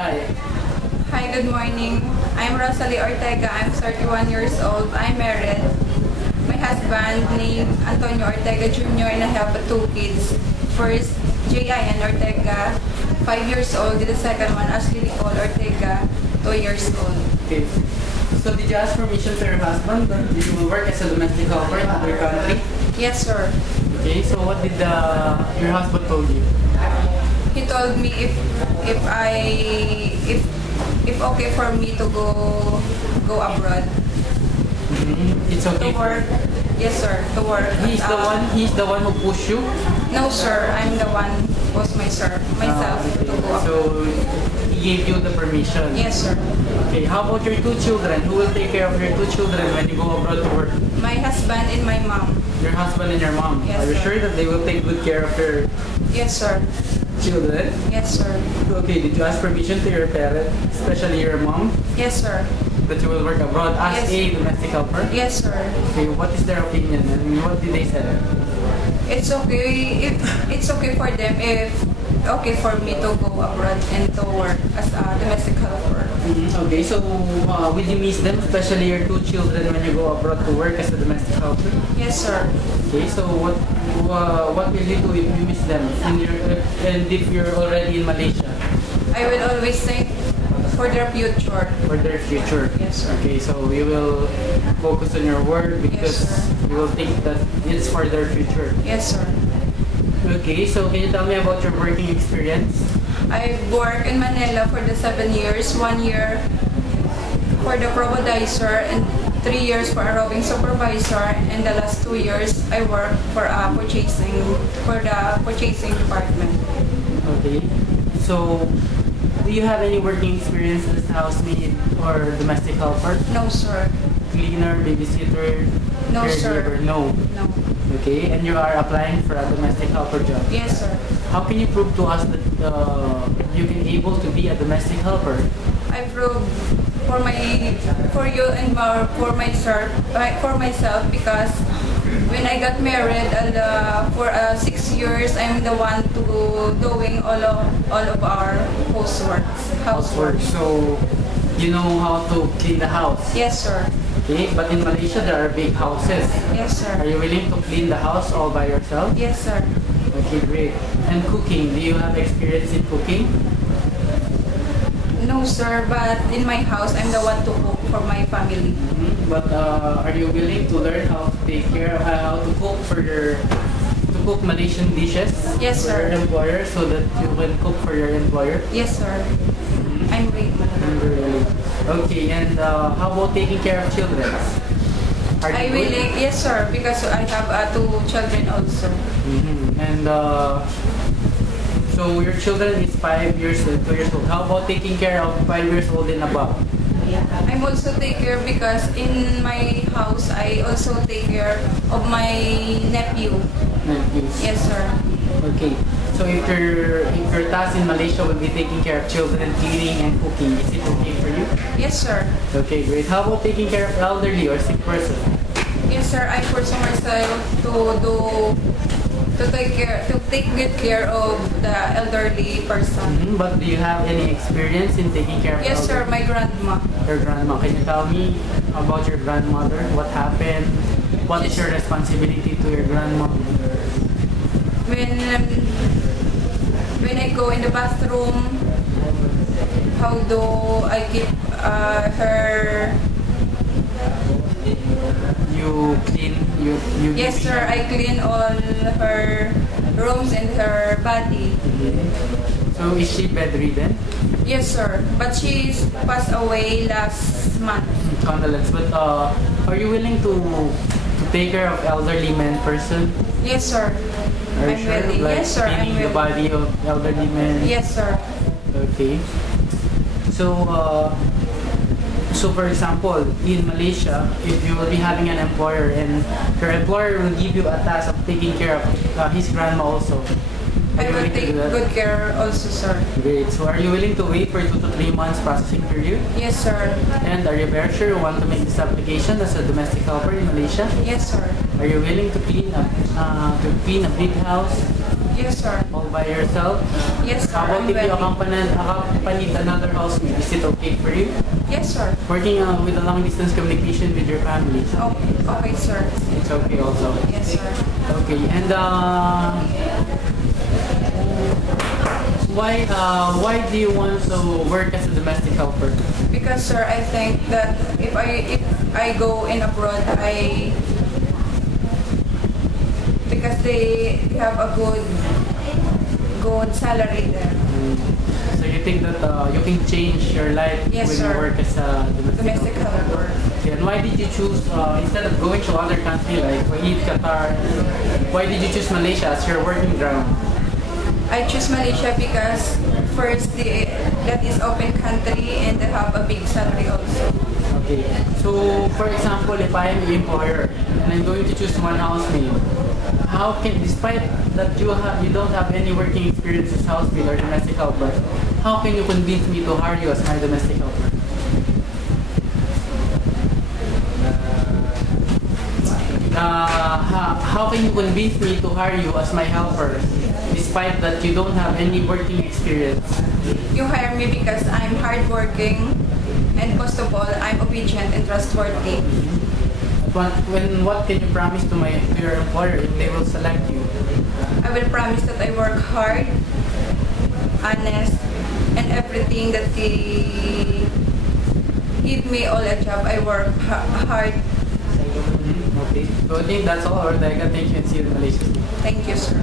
Hi. Hi, good morning. I'm Rosalie Ortega. I'm 31 years old. I'm married. My husband named Antonio Ortega Jr. and I have two kids. First, J.I.N. Ortega, 5 years old. The second one, Ashley Nicole Ortega, 2 years old. Okay. So did you ask permission to your husband that you will work as a domestic helper in other country? Yes, sir. Okay. So what did your husband told you? He told me if okay for me to go abroad It's to okay. work. Yes, sir. To work. He's the one who pushed you. No, sir. I'm the one who's myself Okay. to go abroad. So he gave you the permission. Yes, sir. Okay. How about your two children? Who will take care of your two children when you go abroad to work? My husband and my mom. Your husband and your mom. Yes, Are you sir. sure that they will take good care of your Yes, sir. children? Yes, sir. Okay. Did you ask permission to your parents, especially your mom, Yes, sir. that you will work abroad as Yes. a domestic helper? Yes, sir. Okay, what is their opinion and what did they say? It's okay if it's okay for them if okay for me to go abroad and to work as a domestic helper. Okay, so will you miss them, especially your two children, when you go abroad to work as a domestic helper? Yes, sir. Okay, so what will you do if you miss them and if you're already in Malaysia I will always think for their future. for their future? Yes, sir. Okay, so you will focus on your work because sir. you will think that it's for their future. Yes, sir. Okay, so can you tell me about your working experience? I've worked in Manila for the 7 years, 1 year for the probodizer and 3 years for a roving supervisor, and the last 2 years I worked for the purchasing department. Okay, so do you have any working experience as a housemaid or domestic helper? No, sir. Cleaner, babysitter, No, sir. caregiver? No. No. Okay, and you are applying for a domestic helper job. Yes, sir. How can you prove to us that you can able to be a domestic helper? I proved for you and for myself because when I got married for 6 years, I'm the one to doing all of our housework. So you know how to clean the house. Yes, sir. Okay, but in Malaysia there are big houses. Yes, Are sir. you willing to clean the house all by yourself? Yes, sir. Okay, great. And cooking, do you have experience in cooking? No, sir. But in my house, I'm the one to cook for my family. But are you willing to learn how to take care of how to cook to cook Malaysian dishes Yes, for your sir. employer so that you can cook for your employer? Yes, sir. I'm ready. Really? Okay, and how about taking care of children? Are you good? Yes, sir. Because I have 2 children also. And so your children is 5 years and 2 years old. How about taking care of 5 years old and above? I'm also take care because in my house I also take care of my nephew. Nephews. Yes, sir. Okay. So if your task in Malaysia will be taking care of children, cleaning and cooking, is it okay for you? Yes, sir. Okay, great. How about taking care of elderly or sick person? Yes, sir. I force myself to take good care of the elderly person. But do you have any experience in taking care of Yes, sir. elderly? My grandma. Your grandma. Can you tell me about your grandmother? What happened? What is your responsibility to your grandma? When I go in the bathroom, how do I keep her? You clean. You Yes, give sir. her- I clean all her rooms and her body. So is she bedridden? Yes, sir. But she's passed away last month. Condolence. But are you willing to take care of elderly man person? Yes, sir. Are you I'm sure? willing. Like Yes, sir. I'm cleaning the willing. body of elderly men? Yes, sir. Okay. So for example, in Malaysia, if you will be having an employer and your employer will give you a task of taking care of his grandma also, are I you will willing to take do that? good care also, sir. Great. So are you willing to wait for 2 to 3 months processing period? Yes, sir. And are you very sure you want to make this application as a domestic helper in Malaysia? Yes, sir. Are you willing to clean a big house? Yes, sir. All by yourself? Yes, sir. How about I'm if you ready. accompanied another housemate? Is it okay for you? Yes, sir. Working with a long distance communication with your family? Oh, okay, sir. It's okay also. Yes, sir. Okay, and why do you want to work as a domestic helper? Because, sir, I think that if I go in abroad, because they have a good salary there. So you think that you can change your life Yes, when sir. you work as a Domestic helper. Okay, and why did you choose, instead of going to other countries like Kuwait, Qatar, why did you choose Malaysia as your working ground? I choose Malaysia because first that is open country and they have a big salary also. Okay, so for example, if I am the employer and I'm going to choose one housemaid, how can, despite that you don't have any working experience as housemaid or domestic helper, how can you convince me to hire you as my domestic helper? How can you convince me to hire you as my helper, despite that you don't have any working experience? You hire me because I'm hardworking and most of all, I'm obedient and trustworthy. But what can you promise to your employer if they will select you? I will promise that I work hard, honest, and everything that they give me all a job, I work hard. Okay. So I think that's all, Ortega. Thank you and see you in Malaysia. Thank you, sir.